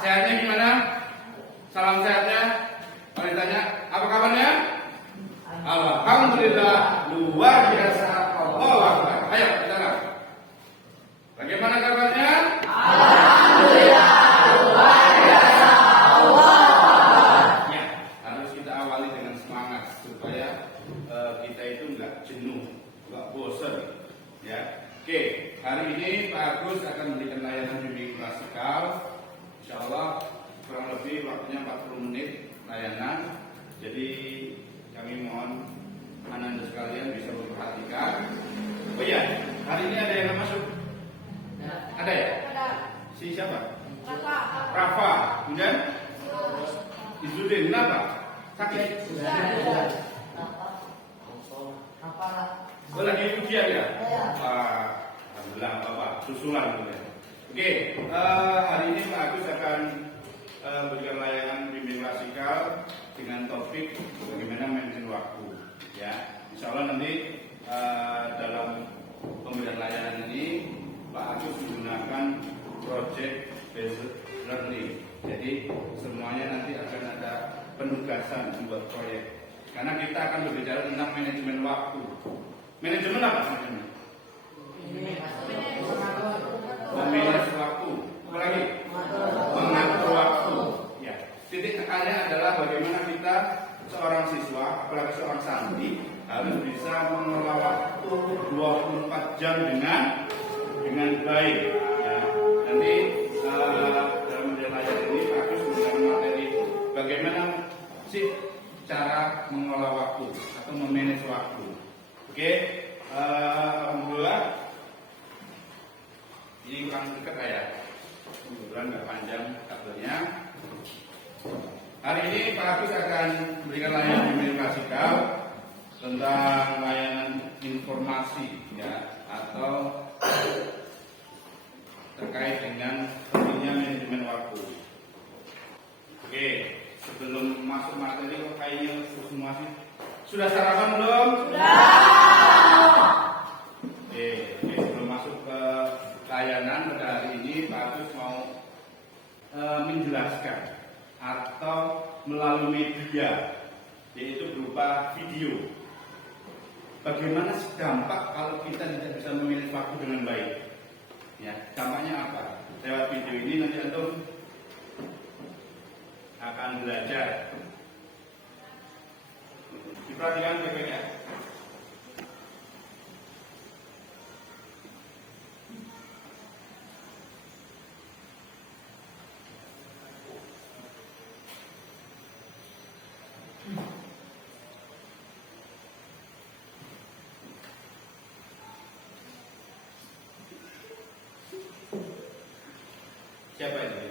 Sehatnya gimana? Salam sehatnya. Kalau ditanya, apa kabarnya? Alhamdulillah, luar biasa. Allahu Akbar. Ayo, bicara. Bagaimana kabarnya? Alhamdulillah, luar biasa. Allahu Akbar. Ya, harus kita awali dengan semangat supaya kita itu nggak jenuh, nggak bosan. Ya, oke. Hari ini Pak Agus akan memberikan layanan bimbing klasikal. Insya Allah kurang lebih waktunya 40 menit layanan. Jadi kami mohon anak-anak sekalian bisa memperhatikan. Oh iya, hari ini ada yang masuk? Ada ya? Ada. Si siapa? Rafa. Rafa. Kemudian Izudin. Kenapa? Sakit? Oh, lagi ujian ya? Alhamdulillah Bapak susulan gitu ya. Oke, hari ini Pak Agus akan berikan layanan bimbing klasikal dengan topik bagaimana manajemen waktu. Ya, insya Allah nanti dalam pemberian layanan ini Pak Agus menggunakan project based learning. Jadi semuanya nanti akan ada penugasan membuat proyek. Karena kita akan berbicara tentang manajemen waktu. Manajemen apa manajemen? Memanage waktu. Apa lagi? Mengatur waktu. Ya. Titik tekannya adalah bagaimana kita seorang siswa, apalagi seorang santri harus bisa mengelola waktu 24 jam dengan baik. Ya. Nanti dalam penjelasan ini Agus menggunakan materi bagaimana sih cara mengelola waktu atau memanage waktu. Oke, alhamdulillah. Ini kurang dekat ya, kebetulan nggak panjang kabelnya. Hari ini Pak Agus akan memberikan layanan bimbing klasikal tentang layanan informasi ya atau terkait dengan pentingnya manajemen waktu. Oke, sebelum masuk materi kok kayaknya semua sih sudah sarapan belum? Sudah. Oke, sebelum masuk ke layanan pada hari ini Pak Agus mau menjelaskan atau melalui media yaitu berupa video bagaimana dampak kalau kita tidak bisa memilih waktu dengan baik. Ya, dampaknya apa? Lewat video ini nanti antum akan belajar. Diperhatikan baik-baik ya. Siapa itu?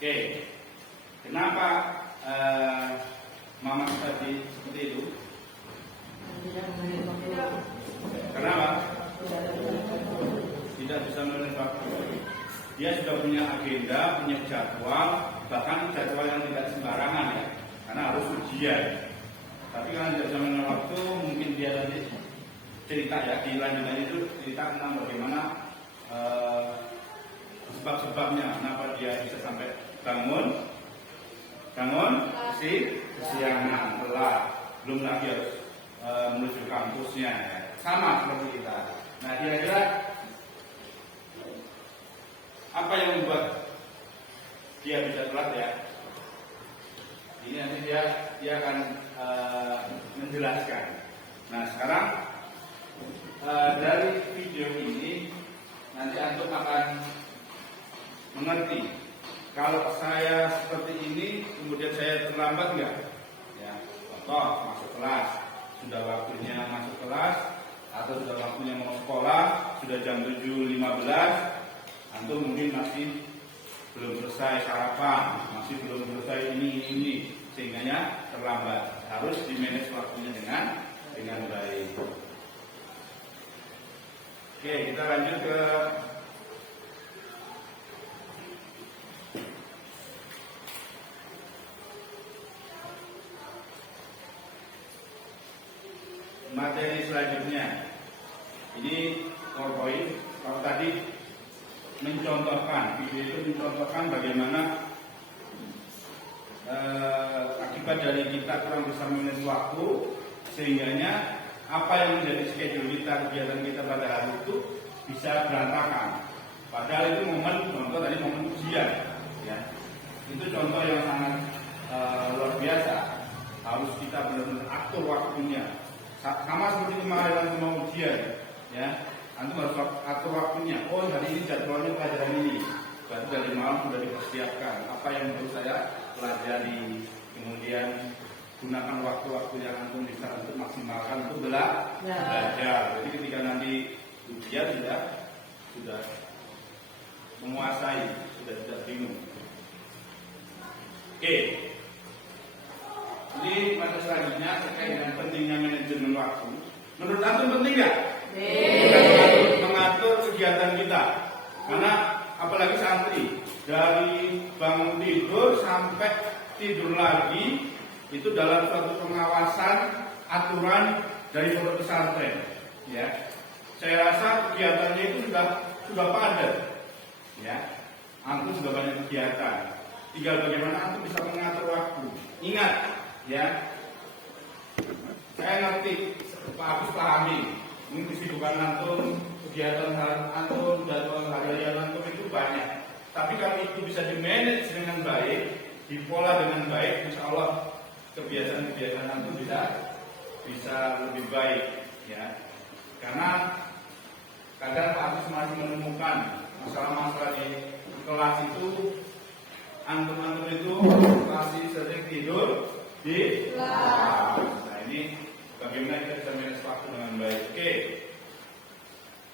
Oke, kenapa Mama tadi seperti itu? Kenapa? Tidak bisa memanage waktu. Dia sudah punya agenda, punya jadwal, bahkan jadwal yang tidak sembarangan ya, karena harus ujian. Tapi kalau tidak bisa memanage waktu, mungkin dia nanti cerita ya di lanjutan itu cerita tentang bagaimana sebab-sebabnya kenapa dia bisa sampai bangun kesiangan, telat, belum lagi harus menuju kampusnya ya. Sama seperti kita. Nah, kira-kira apa yang membuat dia bisa telat ya? Ini nanti dia akan menjelaskan. Nah, sekarang dari video ini nanti antum akan mengerti kalau saya seperti ini kemudian saya terlambat enggak ya, contoh masuk kelas, sudah waktunya masuk kelas atau sudah waktunya mau sekolah, sudah jam 7.15, antum mungkin masih belum selesai sarapan, masih belum selesai ini sehingga terlambat. Harus di-manage waktunya dengan baik. Oke, kita lanjut ke materi selanjutnya. Ini PowerPoint. Kalau tadi mencontohkan, video itu mencontohkan bagaimana akibat dari kita kurang bisa memanage waktu, sehingganya apa yang menjadi schedule kita, kegiatan kita pada hari itu bisa berantakan. Padahal itu contoh tadi momen ujian, ya. Itu contoh yang sangat luar biasa. Harus kita benar-benar atur waktunya. Sama seperti kemarin waktu mau ujian, ya. Antum harus atur waktunya. Oh, hari ini jadwalnya pelajaran ini. Berarti dari malam sudah dipersiapkan. Apa yang perlu saya pelajari. Kemudian gunakan waktu-waktu yang antum bisa untuk maksimalkan untuk belajar. Jadi ketika nanti ujian sudah menguasai, sudah tidak bingung. Oke. Ini materi selanjutnya terkait dengan pentingnya manajemen waktu. Menurut antum penting nggak? Mengatur kegiatan kita. Karena apalagi santri dari bangun tidur sampai tidur lagi itu dalam suatu pengawasan aturan dari pondok pesantren. Ya, saya rasa kegiatannya itu sudah padat. Ya, antum sudah banyak kegiatan. Tinggal bagaimana antum bisa mengatur waktu. Ingat, ya, saya ngerti, Pak Agus pahami. Ini kesibukan antum, kegiatan antum, jadwal harian antum itu banyak. Tapi kalau itu bisa di-manage dengan baik, dipola dengan baik, insya Allah kebiasaan-kebiasaan antum bisa lebih baik, ya. Karena kadang Pak Agus masih menemukan masalah-masalah di kelas itu, antum itu masih sering tidur di kelas. Nah, ini bagaimana kita bisa manage waktu dengan baik. Oke.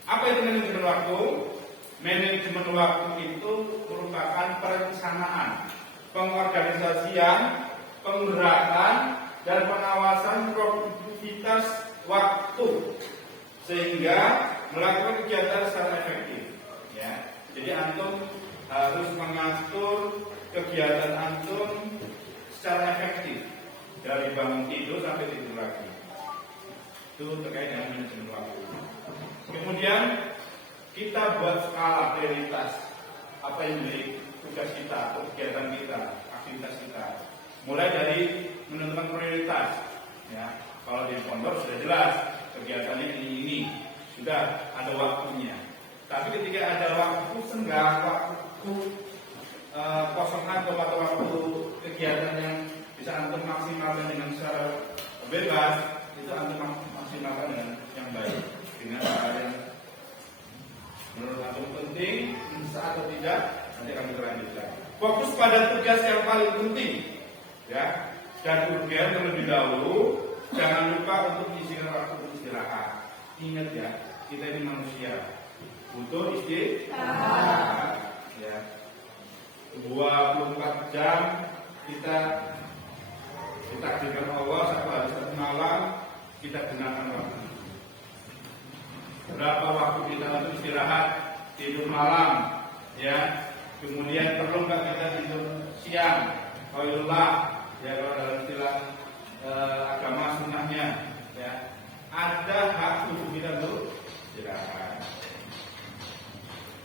Apa itu manajemen waktu? Manajemen waktu itu merupakan perencanaan, pengorganisasian, penggerakan, dan pengawasan produktivitas waktu sehingga melakukan kegiatan secara efektif. Ya. Jadi antum harus mengatur kegiatan antum secara efektif dari bangun tidur sampai tidur lagi. Itu terkait dengan manajemen waktu. Kemudian kita buat skala prioritas apa yang menjadi tugas kita, kegiatan kita, aktivitas kita. Mulai dari menentukan prioritas. Ya, kalau di pondok sudah jelas kegiatannya ini sudah ada waktunya. Tapi ketika ada waktu senggang, waktu kosong atau waktu kegiatan yang bisa antum maksimalkan dengan secara bebas, itu antum maksimalkan dengan yang baik, dengan hal yang menurut antum penting, bisa atau tidak, nanti akan kita lanjutkan. Fokus pada tugas yang paling penting, ya, dan urgen terlebih dahulu. Jangan lupa untuk mengisikan waktu beristirahat. Ingat ya, kita ini manusia, butuh istirahat. Ya. 24 jam kita ditakdirkan Allah 1 hari 1 malam, kita gunakan waktu. Berapa waktu kita untuk istirahat, tidur malam, ya. Kemudian perlu nggak kita tidur siang? Qaulullah, ya, kalau dalam istilah agama sunnahnya, ya. Ada hak tubuh kita untuk istirahat.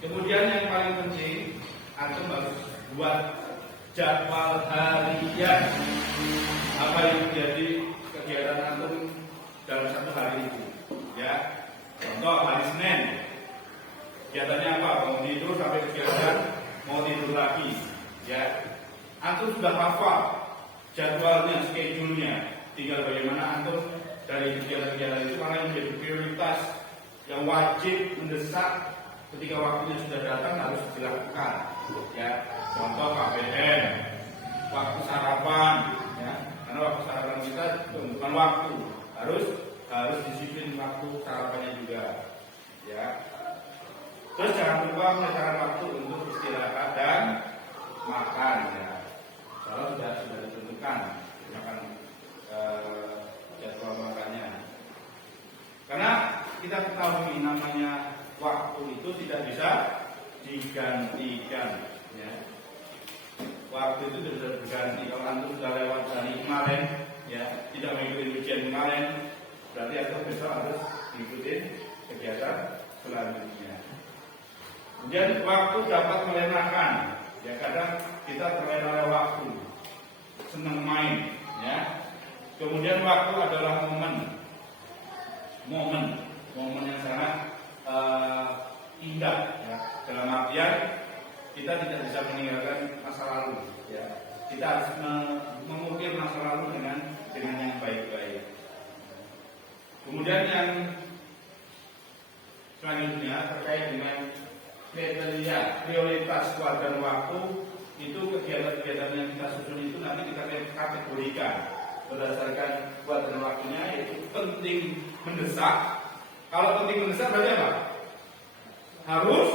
Kemudian yang paling penting, antum harus buat jadwal harian apa yang menjadi kegiatan antum dalam 1 hari itu, ya. Contoh hari Senin, kegiatannya apa? Mau tidur sampai kegiatan mau tidur lagi, ya. Antum sudah hafal jadwalnya, schedule-nya. Tinggal bagaimana antum dari kegiatan-kegiatan itu mana yang menjadi prioritas yang wajib mendesak ketika waktunya sudah datang harus dilakukan, ya. Contoh KBM, waktu sarapan, ya. Karena waktu sarapan kita bukan waktu, harus disiplin waktu sarapannya juga, ya. Terus jangan lupa menetapkan waktu untuk istirahat dan makan, ya. Kalau sudah ditentukan makan jadwal makannya. Karena kita ketahui namanya waktu itu tidak bisa digantikan, ya. Waktu itu tidak bisa diganti. Kalau antum sudah lewat hari kemarin, ya, tidak mengikuti ujian kemarin, berarti antum besok harus mengikuti kegiatan selanjutnya. Kemudian waktu dapat melenakan, ya. Kadang kita terlena oleh waktu, senang main, ya. Kemudian waktu adalah momen yang sangat indah, ya. Dalam artian kita tidak bisa meninggalkan masa lalu, ya. Kita harus mengukir masa lalu dengan yang baik-baik. Kemudian yang selanjutnya terkait dengan kriteria prioritas dan waktu, itu kegiatan-kegiatan yang kita susun itu nanti kita kategorikan berdasarkan dan waktunya, yaitu penting mendesak. Kalau penting mendesak berarti apa? Harus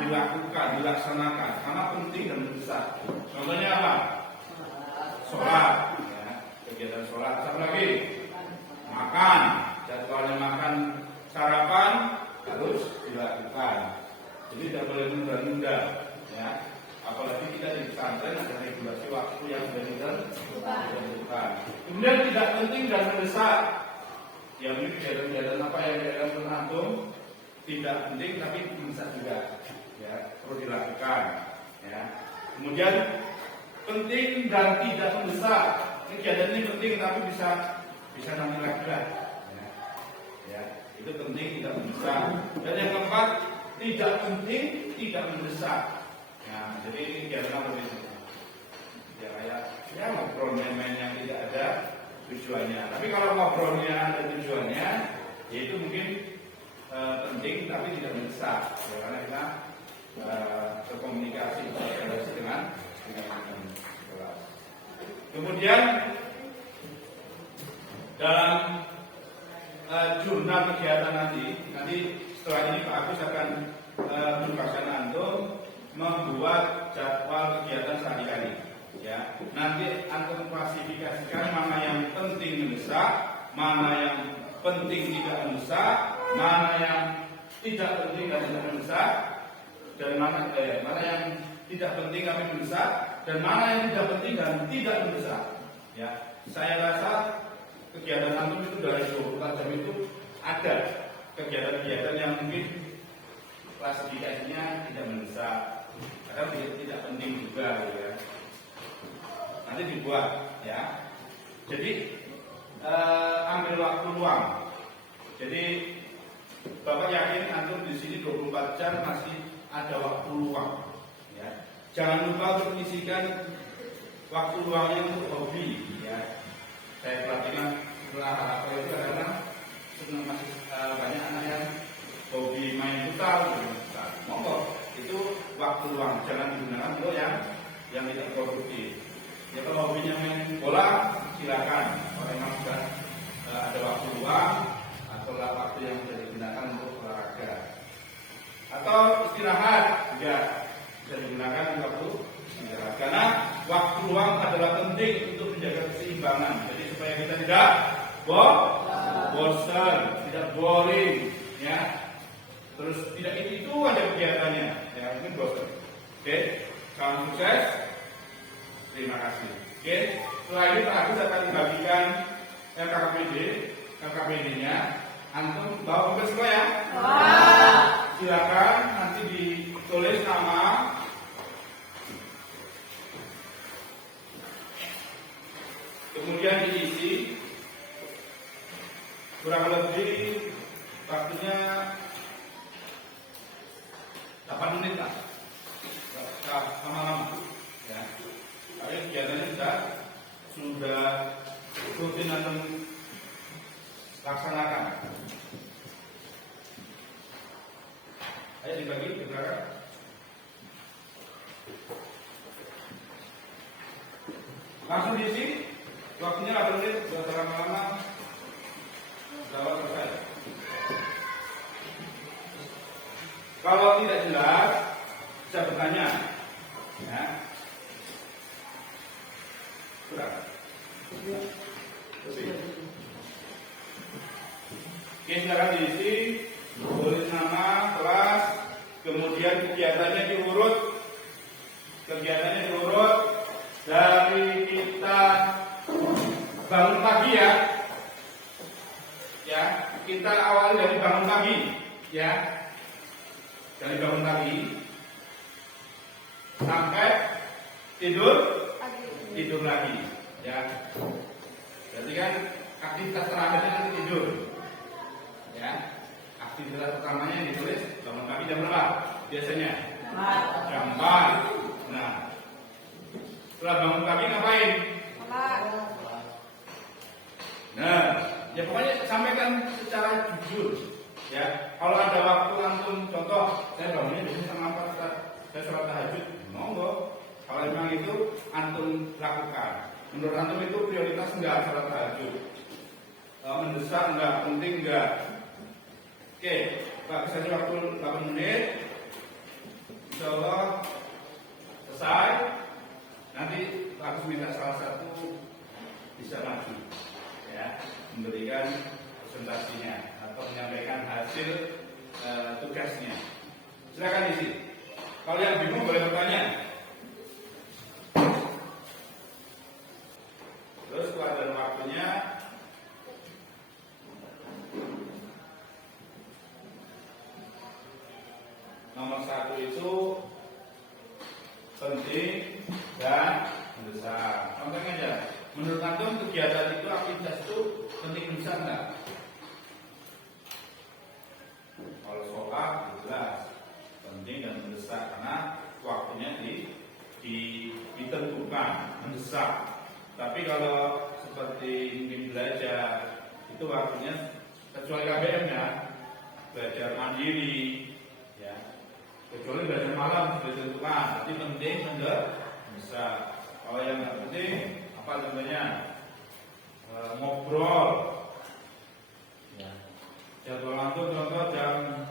dilakukan, dilaksanakan karena penting dan mendesak. Contohnya apa? Sholat, ya. Kegiatan sholat. Satu lagi, makan. Jadwalnya makan sarapan harus dilakukan. Jadi tidak boleh menunda-nunda, ya. Apalagi kita di pesantren ada regulasi waktu yang sudah ditentukan. Kemudian tidak penting dan mendesak. Ya, ini kegiatan-kegiatan apa yang dilakukan antum tidak penting tapi mendesak juga, ya, perlu dilakukan, ya. Kemudian penting dan tidak mendesak. Kegiatan ini penting tapi bisa nanti lagi lah, ya. Itu penting tidak mendesak. Dan yang keempat, tidak penting tidak mendesak. Nah, jadi ini kegiatan apa itu? Ya kayak ngobrol main-main yang tidak ada tujuannya. Tapi kalau ngobrolnya ada tujuannya, yaitu mungkin penting tapi tidak mendesak, ya, karena kita berkomunikasi dengan kelas. Kemudian dalam jurnal kegiatan nanti setelah ini Pak Agus akan menugaskan antum membuat jadwal kegiatan sehari-hari, ya. Nanti antum klasifikasikan mana yang penting mendesak, mana yang penting tidak mendesak, mana yang tidak penting dan tidak mendesak, dan mana yang tidak penting tapi mendesak, dan mana yang tidak penting dan tidak mendesak, ya. Saya rasa kegiatan antum itu dari 24 jam itu ada kegiatan-kegiatan yang mungkin klasifikasinya tidak mendesak, karena tidak penting juga, ya. Nanti dibuat, ya. Jadi ambil waktu luang. Jadi Bapak yakin antum di sini 24 jam masih ada waktu luang, ya. Jangan lupa untuk mengisikan waktu luangnya untuk hobi, ya. Saya perhatikan setelah apa itu karena masih banyak anak yang hobi main futsal, monggo itu waktu luang, jangan digunakan untuk yang tidak produktif. Ya, kalau hobinya main bola silakan, kalau memang sudah ada waktu luang atau waktu yang bisa digunakan untuk olahraga atau istirahat juga bisa bosan, tidak boring, ya. Terus tidak itu aja kegiatannya, ya mungkin bosan. Oke, salam sukses. Terima kasih. Oke, setelah ini Pak Agus akan membagikan LKPD-nya. Antum bawa ke semua ya. Silakan nanti ditulis nama, kemudian diisi kurang lebih waktunya 8 menit lah, lama-lama ya. Tapi kegiatannya sudah rutin antum laksanakan. Ayo dibagi ke belakang. Langsung diisi. Waktunya 8 menit, sudah lama-lama. Jawab selesai. Kalau tidak jelas, bisa bertanya. Ya. Sudah. Oke, silakan diisi, tulis nama, kelas, kemudian kegiatannya diurut. Dari kita bangun pagi ya. Ya, kita awali dari bangun pagi, ya. Dari bangun pagi sampai tidur lagi, ya. Berarti kan aktivitas terakhirnya nanti tidur, ya. Aktivitas pertamanya yang ditulis bangun pagi jam berapa? Biasanya jam 4. Nah, setelah bangun pagi ngapain? Nah, ya pokoknya sampaikan secara jujur, ya. Kalau ada waktu antum, contoh, saya bangunnya biasanya setengah 4, saya sholat tahajud, monggo. Kalau memang itu antum lakukan, menurut antum itu prioritas enggak sholat tahajud, mendesak enggak, penting enggak. Oke, bagi saja waktu 8 menit, insya Allah selesai. Nanti aku minta salah satu bisa maju, ya, memberikan presentasinya atau menyampaikan hasil tugasnya. Silakan isi. Kalau yang bingung boleh bertanya. Terus keadaan waktunya nomor 1 itu penting dan mendesak. Contohnya aja, menurut antum kegiatan itu, aktivitas itu penting mendesak enggak? Kalau sholat jelas penting dan mendesak karena waktunya ditentukan mendesak. Tapi kalau seperti mungkin belajar itu waktunya kecuali KBM ya, belajar mandiri, ya. Kecuali belajar malam sudah ditentukan, nanti penting bisa. Kalau yang nggak penting, apa contohnya? Ngobrol. Ya. Jadwal antum contoh jam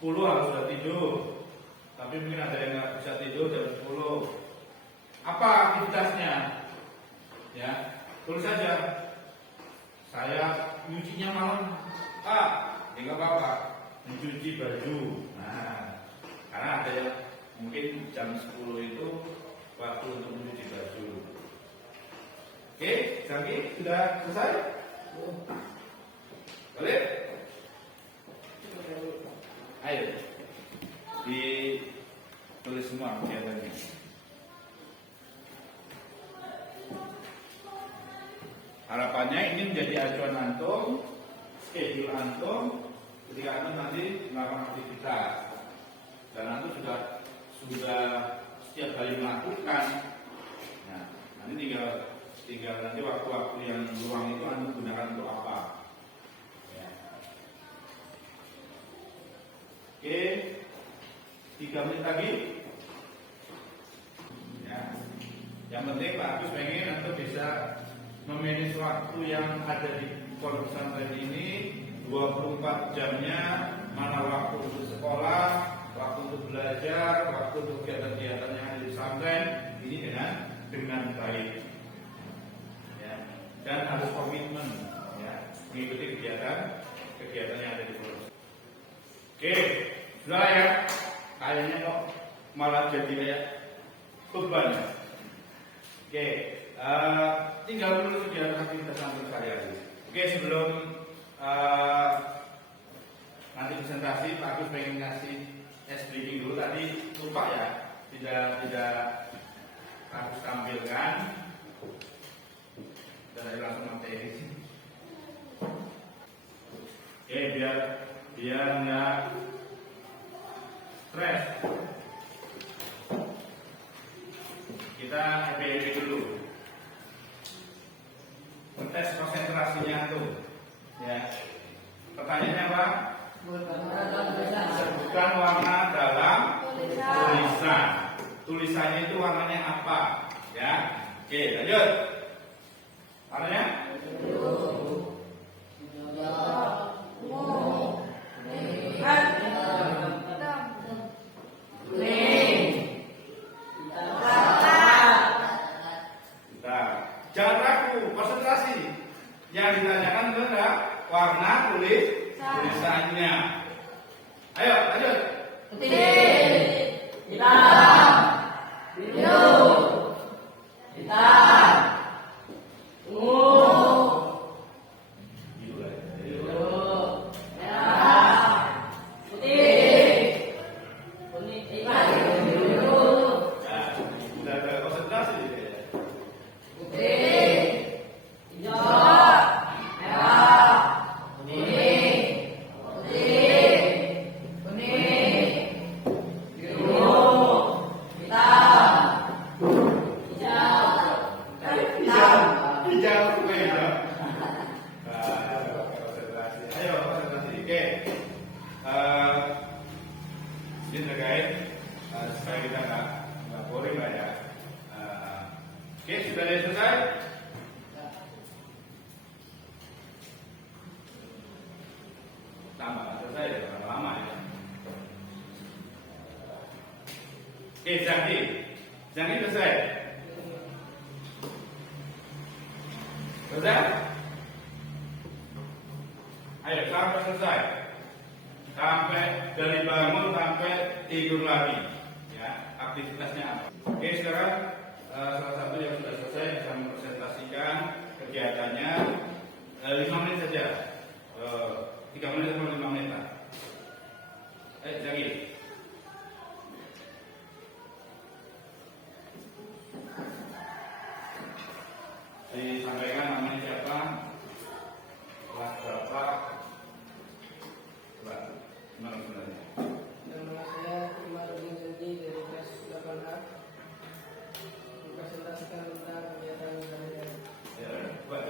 10 harus sudah tidur, tapi mungkin ada yang nggak bisa tidur jam 10. Apa aktivitasnya? Ya, tulis saja. Saya nyucinya malam. Ya nggak apa-apa. Mencuci baju. Nah, karena ada yang mungkin jam 10 itu waktu untuk mencuci baju. Oke, Zaki sudah selesai? Boleh? Ayo, ditulis semua kegiatannya. Harapannya ini menjadi acuan antum, schedule antum ketika antum nanti melakukan aktivitas, dan antum sudah setiap kali melakukan. Nah, nanti tinggal nanti waktu-waktu yang luang itu antum gunakan untuk apa? Ya. Oke, 3 menit lagi. Ya. Yang penting Pak Agus pengen antum bisa memanage waktu yang ada di pondok pesantren ini 24 jamnya, mana waktu untuk sekolah, waktu untuk belajar, waktu untuk kegiatan-kegiatan yang ada di pesantren ini dengan baik. Ya. Dan harus fokus mengikuti kegiatan yang ada di pondok. Oke, sudah ya. Kayaknya kok malah jadi kayak beban ya. Oke, tinggal menuju kegiatan aktivitas hampir sehari-hari. Oke, sebelum nanti presentasi, Pak Agus pengen ngasih briefing dulu. Tadi lupa ya, tidak harus tampilkan. Dan ayo langsung materi. Oke, biar nggak stres. Kita EPB dulu. Tes konsentrasinya tuh. Ya. Pertanyaannya apa? Sebutkan warna dalam tulisan. Tulisannya itu warnanya apa? Ya. Oke, lanjut. Warnanya? Jangan ragu, konsentrasi. Yang ditanyakan adalah warna tulisannya. Ayo, lanjut. Putih, hitam, biru, hitam, ungu, biru, merah, putih, kuning, biru, Sudah ada konsentrasi. putih, hijau, merah, kuning, biru, hitam, Hijau, merah. Konsentrasi. Ayo, konsentrasi. Oke. Ini terkait supaya kita nggak boring lah ya. Oke, sudah ada yang selesai? Tambah selesai ya, lama ya. Oke, Zaki selesai. Selesai? Ayo, sampai selesai. Sampai dari bangun sampai tidur lagi. Ya, aktivitasnya apa? Oke, sekarang salah satu yang sudah selesai bisa mempresentasikan kegiatannya 5 menit saja. 3 menit atau 5 menit lah. Zaki. Disampaikan namanya siapa, kelas berapa, gimana sebenarnya? Nama saya Umar bin Zanji dari kelas 8A. Mempresentasikan tentang kegiatan sehari-hari. Ya, buat.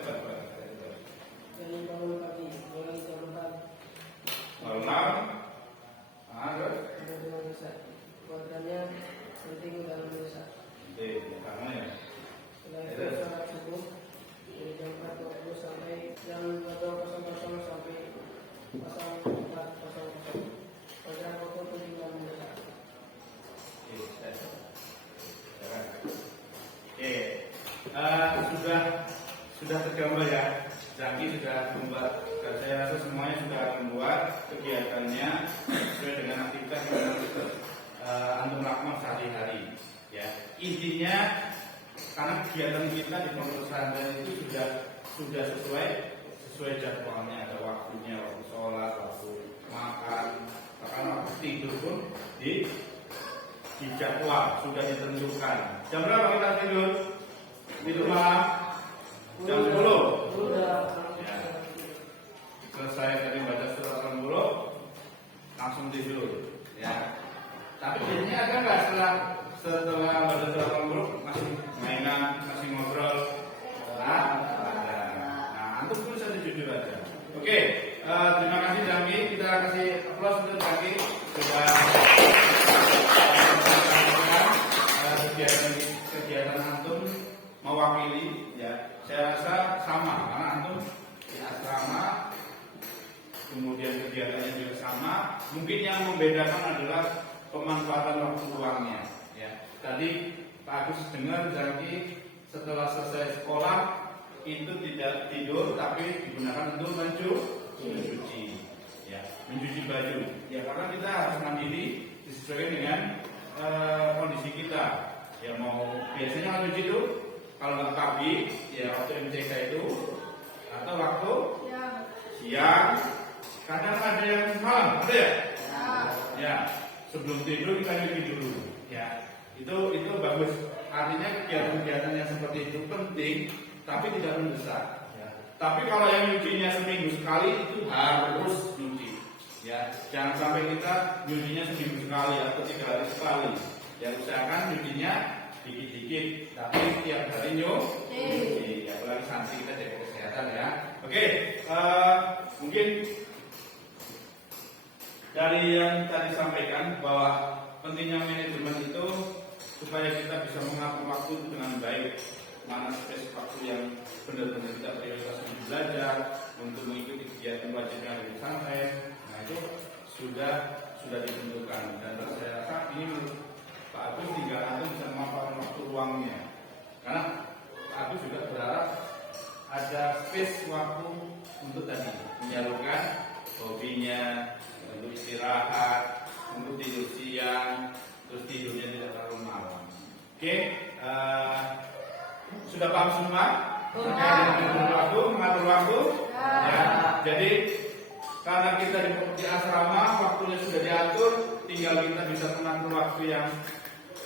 Dari bangun pagi mulai jam 4 Malam, terus? sampai dengan isya. Kuadrannya penting dalam desa. Karena ya. Setelah itu sholat subuh dari jam 4.20 sampai jam 20.00 sampai 04.00. Pelajaran pokok penting dalam desa. Sudah tergambar ya. Zaki sudah membuat, dan saya rasa semuanya sudah membuat kegiatannya sesuai dengan aktivitas yang antum lakukan sehari-hari. Ya, intinya karena kegiatan kita di pondok pesantren itu sudah sesuai jadwalnya, ada waktunya, waktu sholat, waktu makan, bahkan waktu tidur pun di jadwal sudah ditentukan. Jam berapa kita tidur? Tidur malam jam 10. Ya. Selesai dari baca surat Al-Mulk langsung tidur. Ya. Tapi biasanya ada nggak setelah baca surat Al-Mulk masih mainan, masih ngobrol? Ada. Nah, antum pun bisa jujur aja. Oke, terima kasih Zaki. Kita kasih aplaus untuk Zaki sudah kegiatan antum mewakili ya. Saya rasa sama karena antum di asrama, kemudian kegiatannya juga sama. Mungkin yang membedakan adalah pemanfaatan waktu luangnya. Ya. Tadi Pak Agus dengar Zaki setelah selesai sekolah itu tidak tidur tapi digunakan untuk mencuci, ya, mencuci baju. Ya, karena kita harus mandiri disesuaikan dengan kondisi kita. Ya, mau biasanya kalau cuci itu kalau nggak pagi, ya waktu MCK itu, atau waktu siang, kadang ada yang malam, ada ya? Ya, sebelum tidur kita cuci dulu. Ya, itu bagus. Artinya kegiatan-kegiatan yang seperti itu penting, tapi tidak mendesak. Ya. Tapi kalau yang nyucinya seminggu sekali itu harus nyuci. Ya, jangan sampai kita nyucinya seminggu sekali atau 3 hari sekali. Ya, usahakan nyucinya dikit-dikit, tapi tiap hari nyuci. Ya, apalagi sanksi kita jaga kesehatan ya. Oke, mungkin dari yang tadi sampaikan bahwa pentingnya manajemen itu supaya kita bisa mengatur waktu dengan baik, mana space waktu yang benar-benar kita prioritas untuk belajar, untuk mengikuti kegiatan wajib yang ada di pesantren. Nah, itu sudah ditentukan, dan saya rasa ini menurut Pak Agus tinggal antum bisa memanfaatkan waktu luangnya, karena Pak Agus juga berharap ada space waktu untuk tadi menyalurkan hobinya, untuk istirahat, untuk tidur siang, terus tidurnya tidak terlalu malam. Oke, sudah paham semua? Mengatur waktu. Ya, jadi karena kita di asrama, waktunya sudah diatur, tinggal kita bisa mengatur waktu yang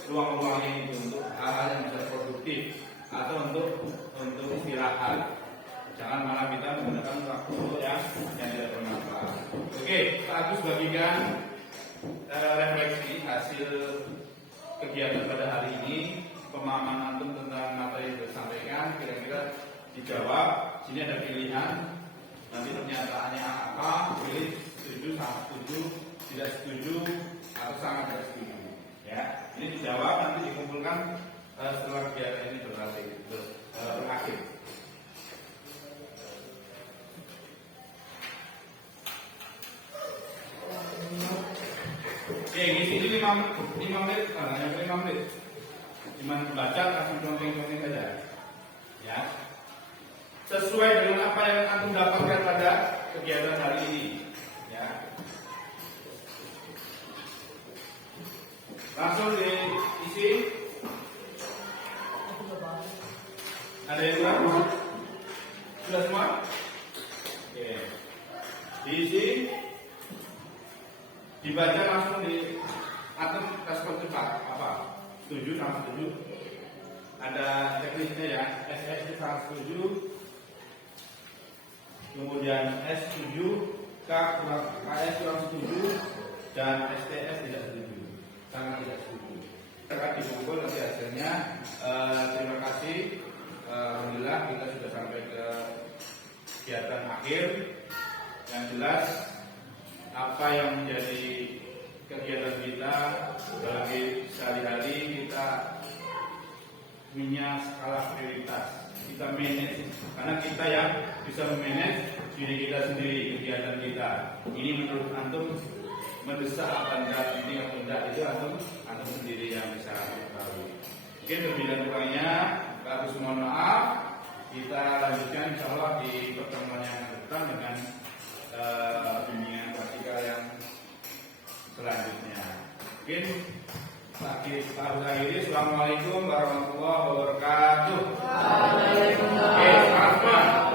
luang-luangnya itu untuk hal-hal yang bisa produktif atau untuk istirahat. Jangan malah kita menggunakan waktu yang tidak bermanfaat. Oke, Pak Agus bagikan refleksi hasil kegiatan pada hari ini, pemahaman antum tentang materi yang disampaikan, kira-kira dijawab. Sini ada pilihan, nanti pernyataannya apa, pilih setuju, sangat setuju, tidak setuju, atau sangat tidak setuju. Ya, ini dijawab, nanti dikumpulkan setelah kegiatan ini berakhir. Oke, ngisi ini 5 menit, hanya 5 menit. Cuma baca, kasih contoh-contohnya saja. Ya. Sesuai dengan apa yang antum dapatkan pada kegiatan hari ini. Ya. Langsung diisi. Ada yang kurang? Sudah semua? Oke. Diisi. Dibaca langsung di atom respon cepat. Apa? Setuju, sangat setuju. Ada teknisnya ya. SS itu sangat setuju. Kemudian S setuju, KS kurang setuju, dan STS tidak setuju. Sangat tidak setuju. Akan dikumpul nanti hasilnya. Terima kasih. Alhamdulillah kita sudah sampai ke kegiatan akhir. Yang jelas apa yang menjadi kegiatan kita dalam sehari-hari, kita punya skala prioritas, kita manage, karena kita yang bisa memanage diri kita sendiri, kegiatan kita. Ini menurut antum mendesak apa enggak, ini atau enggak, itu antum sendiri yang bisa mengetahui. Mungkin lebih dan kurangnya harus mohon maaf. Kita lanjutkan insya Allah di pertemuan yang akan datang dengan bimbingan praktikal yang selanjutnya. Mungkin Pak Akhiri, Assalamualaikum warahmatullahi wabarakatuh. Waalaikumsalam. Oke, selamat.